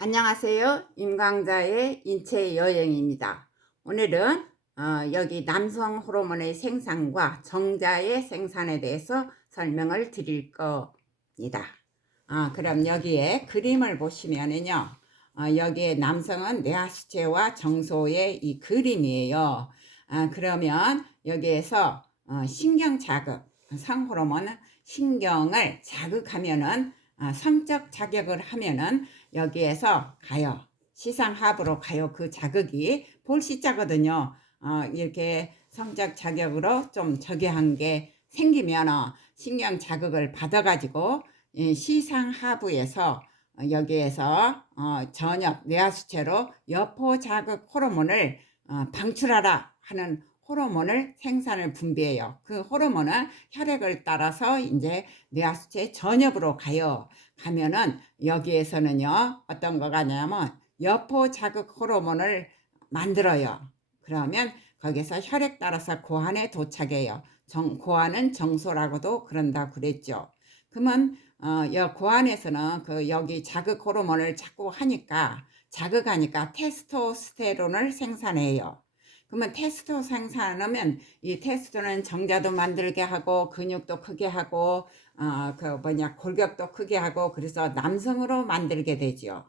안녕하세요. 임강자의 인체 여행입니다. 오늘은 여기 남성 호르몬의 생산과 정자의 생산에 대해서 설명을 드릴 겁니다. 그럼 여기에 그림을 보시면은요. 여기에 남성은 뇌하수체와 정소의 이 그림이에요. 그러면 여기에서 신경 자극, 성호르몬은 신경을 자극하면은 성적 자극을 하면은 여기에서 가요. 시상하부로 가요. 그 자극이 볼시자거든요. 이렇게 성적 자극으로 좀 저기한 게 생기면 신경 자극을 받아가지고 시상하부에서 여기에서 전엽 뇌하수체로 여포 자극 호르몬을 방출하라 하는 호르몬을 생산을 분비해요. 그 호르몬은 혈액을 따라서 이제 뇌하수체 전엽으로 가요. 가면은 여기에서는요 어떤 거가 냐면 여포 자극 호르몬을 만들어요. 그러면 거기서 혈액 따라서 고환에 도착해요. 고환은 정소라고도 그런다 그랬죠. 그러면 고환에서는 그 여기 자극 호르몬을 자꾸 하니까 자극하니까 테스토스테론을 생산해요. 그러면 테스토 생산하면 이 테스토는 정자도 만들게 하고 근육도 크게 하고 골격도 크게 하고 그래서 남성으로 만들게 되죠.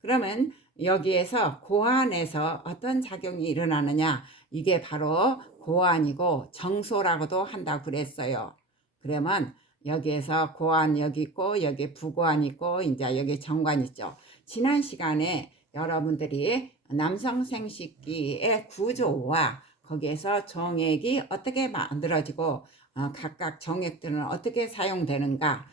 그러면 여기에서 고환에서 어떤 작용이 일어나느냐, 이게 바로 고환이고 정소라고도 한다고 그랬어요. 그러면 여기에서 고환 여기 있고 여기 부고환 있고 이제 여기 정관 있죠. 지난 시간에 여러분들이 남성 생식기의 구조와 거기에서 정액이 어떻게 만들어지고 각각 정액들은 어떻게 사용되는가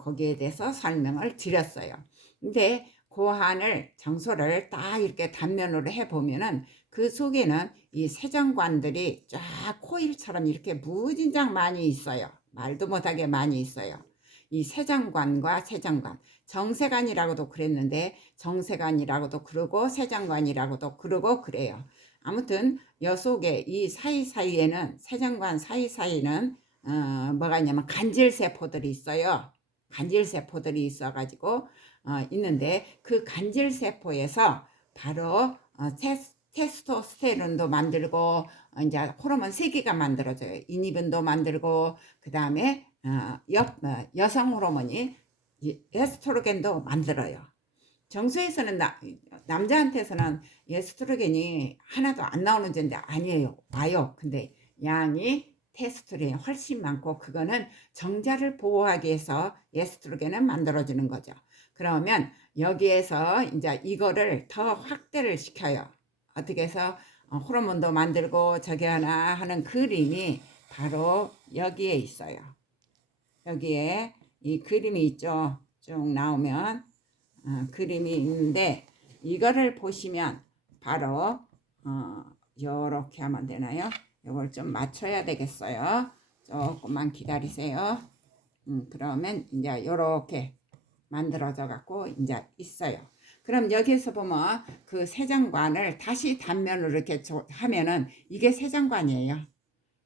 거기에 대해서 설명을 드렸어요. 근데 고환을 정소를 딱 이렇게 단면으로 해보면은 그 속에는 이 세정관들이 쫙 코일처럼 이렇게 무진장 많이 있어요. 말도 못하게 많이 있어요. 이 세정관과 세정관, 정세관이라고도 그랬는데 정세관이라고도 그러고 세정관이라고도 그러고 그래요. 아무튼 여 속에 이 사이사이에는 세정관 사이사이는 뭐가 있냐면 간질세포들이 있어요. 간질세포들이 있어가지고 있는데 그 간질세포에서 바로 테스토스테론도 만들고 이제 호르몬 3개가 만들어져요. 인히빈도 만들고 그 다음에 여성 호르몬이 에스트로겐도 만들어요. 정수에서는 남자한테서는 에스트로겐이 하나도 안 나오는 존재 아니에요. 와요. 근데 양이 테스토스테론이 훨씬 많고 그거는 정자를 보호하기 위해서 에스트로겐은 만들어지는 거죠. 그러면 여기에서 이제 이거를 더 확대를 시켜요. 어떻게 해서 호르몬도 만들고 저기 하나 하는 그림이 바로 여기에 있어요. 여기에 이 그림이 있죠. 쭉 나오면 그림이 있는데 이거를 보시면 바로 요렇게 하면 되나요? 이걸 좀 맞춰야 되겠어요. 조금만 기다리세요. 그러면 이제 요렇게 만들어져 갖고 이제 있어요. 그럼 여기에서 보면 그 세정관을 다시 단면으로 이렇게 하면은 이게 세정관이에요.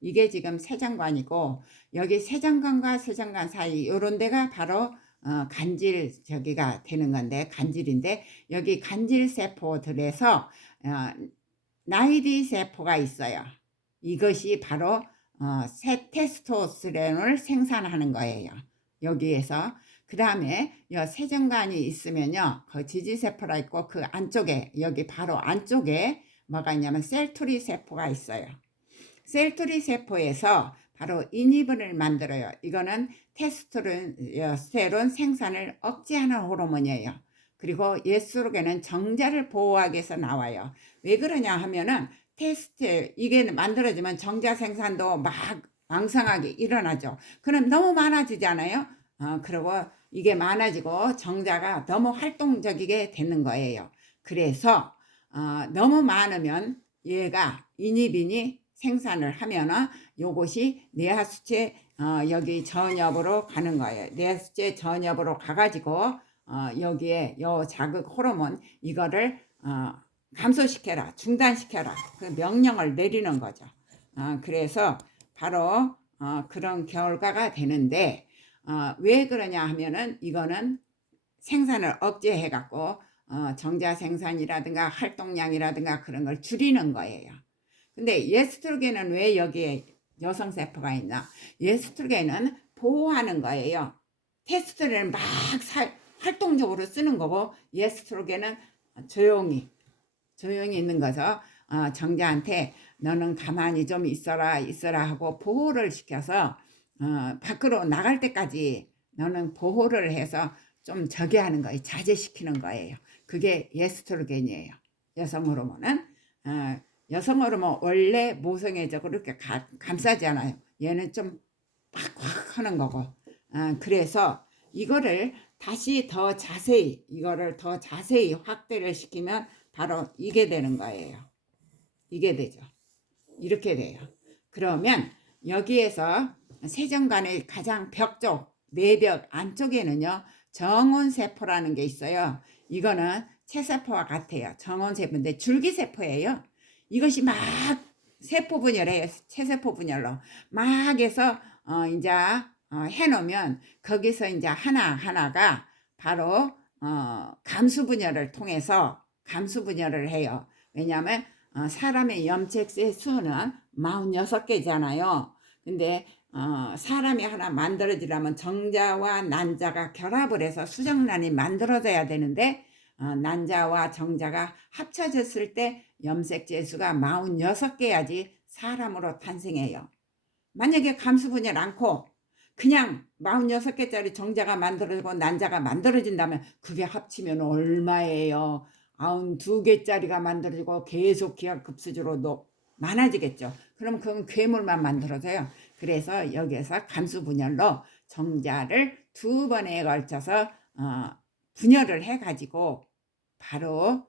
이게 지금 세정관이고 여기 세정관과 세정관 사이 요런 데가 바로 간질 저기가 되는 건데 간질인데 여기 간질 세포들에서 나이디 세포가 있어요. 이것이 바로 테스토스테론을 생산하는 거예요. 여기에서 그 다음에 세정관이 있으면요 그 지지세포가 있고 그 안쪽에 여기 바로 안쪽에 뭐가 있냐면 셀토리 세포가 있어요. 셀토리 세포에서 바로 인히빈을 만들어요. 이거는 테스토스테론 생산을 억제하는 호르몬이에요. 그리고 에스트로겐은 정자를 보호하기 위해서 나와요. 왜 그러냐 하면은 이게 만들어지면 정자 생산도 막 왕성하게 일어나죠. 그럼 너무 많아지잖아요. 그리고 이게 많아지고 정자가 너무 활동적이게 되는 거예요. 그래서 너무 많으면 얘가 인히빈이 생산을 하면은 요것이 뇌하수체 여기 전엽으로 가는 거예요. 뇌하수체 전엽으로 가가지고 여기에 요 자극 호르몬 이거를 감소시켜라, 중단시켜라 그 명령을 내리는 거죠. 그래서 바로 그런 결과가 되는데 왜 그러냐 하면은 이거는 생산을 억제해 갖고 정자 생산이라든가 활동량이라든가 그런 걸 줄이는 거예요. 근데 에스트로겐은 왜 여기에 여성세포가 있나? 에스트로겐은 보호하는 거예요. 테스토스테론은 막 활동적으로 쓰는 거고, 에스트로겐은 조용히 있는 거죠. 정자한테 너는 가만히 좀 있어라 하고 보호를 시켜서 밖으로 나갈 때까지 너는 보호를 해서 좀 저기 하는 거예요. 자제시키는 거예요. 그게 에스트로겐이에요. 여성 호르몬은 여성 호르몬 원래 모성애적으로 이렇게 감싸잖아요. 얘는 좀 확 하는 거고. 그래서 이거를 다시 더 자세히 확대를 시키면 바로 이게 되는 거예요. 이게 되죠. 이렇게 돼요. 그러면 여기에서 세정관의 가장 벽쪽, 내벽 안쪽에는요, 정원세포라는 게 있어요. 이거는 체세포와 같아요. 정원세포인데 줄기세포예요. 이것이 막 세포 분열해요. 체세포 분열로 막 해서 이제 해놓으면 거기서 이제 하나하나가 바로 감수 분열을 통해서 감수 분열을 해요. 왜냐하면 사람의 염색체 수는 46개잖아요. 근데 사람이 하나 만들어지려면 정자와 난자가 결합을 해서 수정란이 만들어져야 되는데 난자와 정자가 합쳐졌을 때 염색체 수가 46개야지 사람으로 탄생해요. 만약에 감수분열 않고 그냥 46개짜리 정자가 만들어지고 난자가 만들어진다면 그게 합치면 얼마예요? 92개짜리가 만들어지고 계속 기하급수적으로 많아지겠죠. 그럼 그건 괴물만 만들어져요. 그래서 여기에서 감수분열로 정자를 2번에 걸쳐서 분열을 해가지고 바로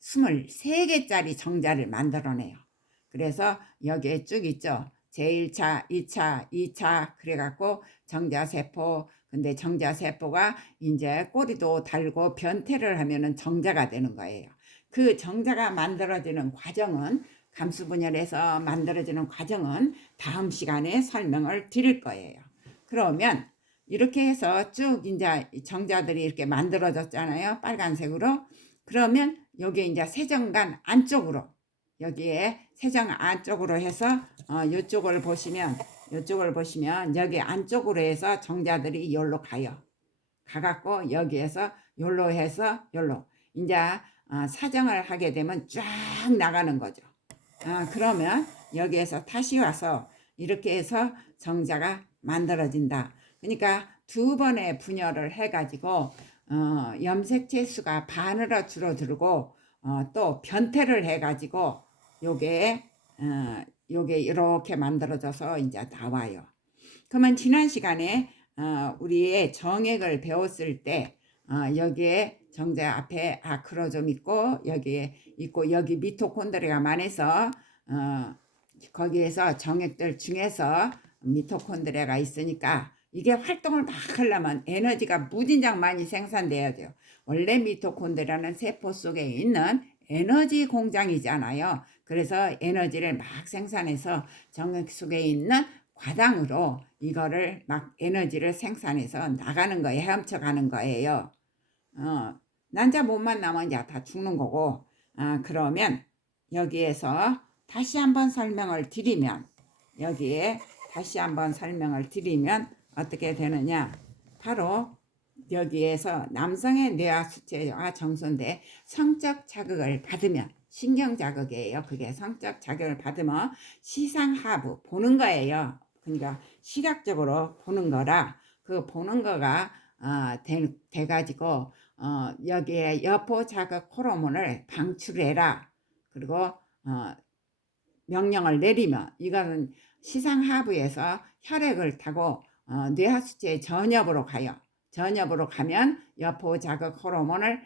23개짜리 정자를 만들어내요. 그래서 여기에 쭉 있죠. 제1차, 2차, 2차 그래갖고 정자세포. 근데 정자세포가 이제 꼬리도 달고 변태를 하면은 정자가 되는 거예요. 그 정자가 만들어지는 과정은 감수분열에서 만들어지는 과정은 다음 시간에 설명을 드릴 거예요. 그러면 이렇게 해서 쭉 이제 정자들이 이렇게 만들어졌잖아요. 빨간색으로. 그러면 여기 이제 세정관 안쪽으로 여기에 세정 안쪽으로 해서 이쪽을 보시면 여기 안쪽으로 해서 정자들이 여기로 가요. 가갖고 여기에서 여기로 해서 여기로 이제 사정을 하게 되면 쫙 나가는 거죠. 그러면 여기에서 다시 와서 이렇게 해서 정자가 만들어진다. 그러니까 2번의 분열을 해가지고 염색체 수가 반으로 줄어들고 또 변태를 해가지고 요게 이렇게 만들어져서 이제 나와요. 그러면 지난 시간에 우리의 정액을 배웠을 때 여기에 정자 앞에 아크로좀 있고 여기에 있고 여기 미토콘드리아가 많아서 거기에서 정액들 중에서 미토콘드리아가 있으니까 이게 활동을 막 하려면 에너지가 무진장 많이 생산돼야 돼요. 원래 미토콘드리아는 세포 속에 있는 에너지 공장이잖아요. 그래서 에너지를 막 생산해서 정액 속에 있는 과당으로 이거를 막 에너지를 생산해서 나가는 거예요. 헤엄쳐 가는 거예요. 난자 못 만나면 이제 다 죽는 거고. 그러면 여기에서 다시 한번 설명을 드리면 어떻게 되느냐, 바로 여기에서 남성의 뇌와 수체와 정소인데 성적 자극을 받으면 신경자극이에요. 그게 성적 자극을 받으면 시상하부 보는 거예요. 그러니까 시각적으로 보는 거라 그 보는 거가 돼가지고 여기에 여포자극 호르몬을 방출해라. 그리고 명령을 내리면 이거는 시상하부에서 혈액을 타고 뇌하수체의 전엽으로 가요. 전엽으로 가면 여포자극 호르몬을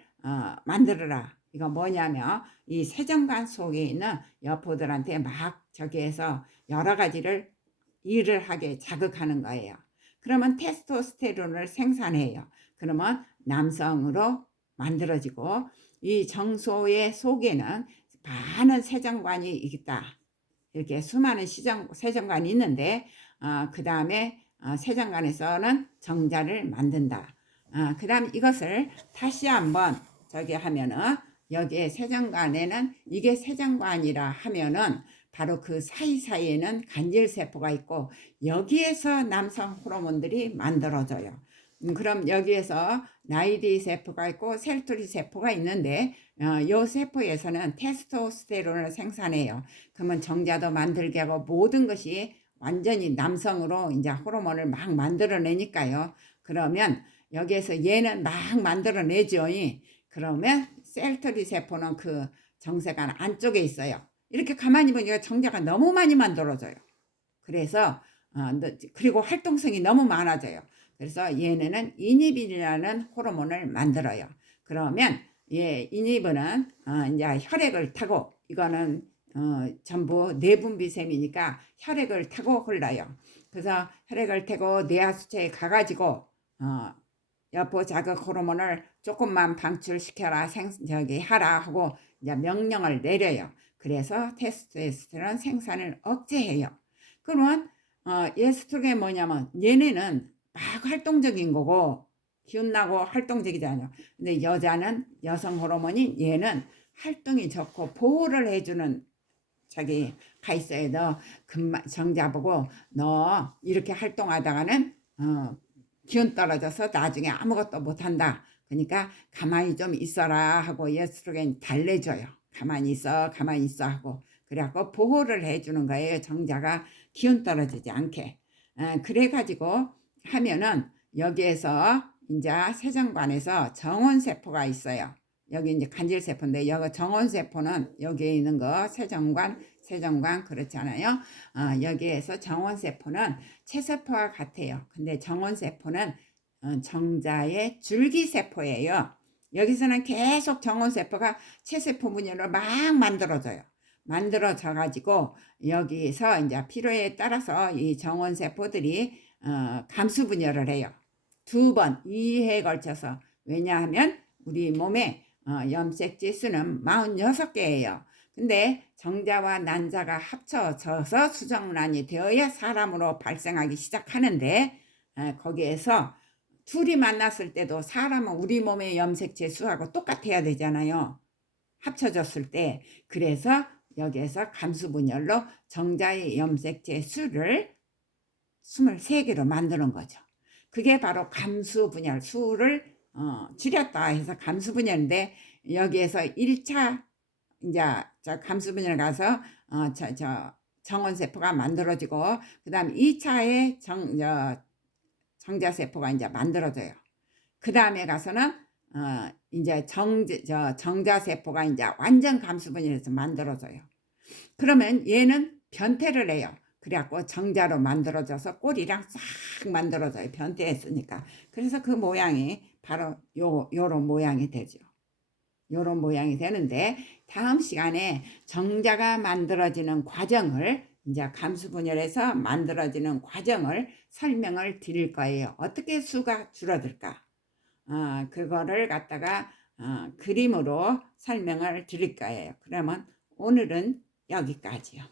만들어라. 이거 뭐냐면 이 세정관 속에 있는 여포들한테 막 저기에서 여러 가지를 일을 하게 자극하는 거예요. 그러면 테스토스테론을 생산해요. 그러면 남성으로 만들어지고 이 정소의 속에는 많은 세정관이 있다. 이렇게 수많은 세정관이 있는데 그 다음에 세정관에서는 정자를 만든다. 그 다음 이것을 다시 한번 저기 하면은 여기에 세정관에는 이게 세정관이라 하면은 바로 그 사이사이에는 간질세포가 있고 여기에서 남성 호르몬들이 만들어져요. 그럼 여기에서 나이디 세포가 있고 셀토리 세포가 있는데 요 세포에서는 테스토스테론을 생산해요. 그러면 정자도 만들게 하고 모든 것이 완전히 남성으로 이제 호르몬을 막 만들어내니까요. 그러면 여기에서 얘는 막 만들어내죠. 그러면 셀토리 세포는 그 정세관 안쪽에 있어요. 이렇게 가만히 보니까 정자가 너무 많이 만들어져요. 그래서 그리고 활동성이 너무 많아져요. 그래서 얘네는 이니빈이라는 호르몬을 만들어요. 그러면 이니빈은 이제 혈액을 타고 이거는 전부 내분비샘이니까 혈액을 타고 흘러요. 그래서 혈액을 타고 뇌하수체에 가가지고 여포 자극 호르몬을 조금만 방출시켜라 저기 하라 하고 이제 명령을 내려요. 그래서 테스토스테론 생산을 억제해요. 그러면 에스트로겐이 뭐냐면 얘네는 막 활동적인 거고 기운나고 활동적이잖아요. 근데 여자는 여성 호르몬인 얘는 활동이 좋고 보호를 해주는 자기 가 있어요. 너 정자 보고 너 이렇게 활동하다가는 기운 떨어져서 나중에 아무것도 못한다. 그러니까 가만히 좀 있어라 하고 에스트로겐이 달래줘요. 가만히 있어 하고 그래갖고 보호를 해주는 거예요. 정자가 기운 떨어지지 않게. 그래가지고 하면은 여기에서 이제 세정관에서 정원세포가 있어요. 여기 이제 간질세포인데 여기 정원세포는 여기에 있는 거 세정관 그렇잖아요. 여기에서 정원세포는 체세포와 같아요. 근데 정원세포는 정자의 줄기세포예요. 여기서는 계속 정원세포가 체세포 분열로 막 만들어져요. 만들어져 가지고 여기서 이제 필요에 따라서 이 정원세포들이 감수 분열을 해요. 2번 2회에 걸쳐서. 왜냐하면 우리 몸에 염색체 수는 46개예요. 근데 정자와 난자가 합쳐져서 수정란이 되어야 사람으로 발생하기 시작하는데 거기에서 둘이 만났을 때도 사람은 우리 몸의 염색체 수하고 똑같아야 되잖아요. 합쳐졌을 때. 그래서 여기에서 감수분열로 정자의 염색체 수를 23개로 만드는 거죠. 그게 바로 감수분열, 수를 줄였다 해서 감수분열인데 여기에서 1차 이제 감수분열 가서 정원세포가 만들어지고 그 다음 2차에 정자세포가 이제 만들어져요. 그 다음에 가서는 이제 정자세포가 이제 완전 감수분열해서 만들어져요. 그러면 얘는 변태를 해요. 그래갖고 정자로 만들어져서 꼬리랑 싹 만들어져요. 변태했으니까. 그래서 그 모양이 바로 요런 모양이 되죠. 요런 모양이 되는데 다음 시간에 정자가 만들어지는 과정을 이제 감수분열에서 만들어지는 과정을 설명을 드릴 거예요. 어떻게 수가 줄어들까? 그거를 갖다가 그림으로 설명을 드릴 거예요. 그러면 오늘은 여기까지요.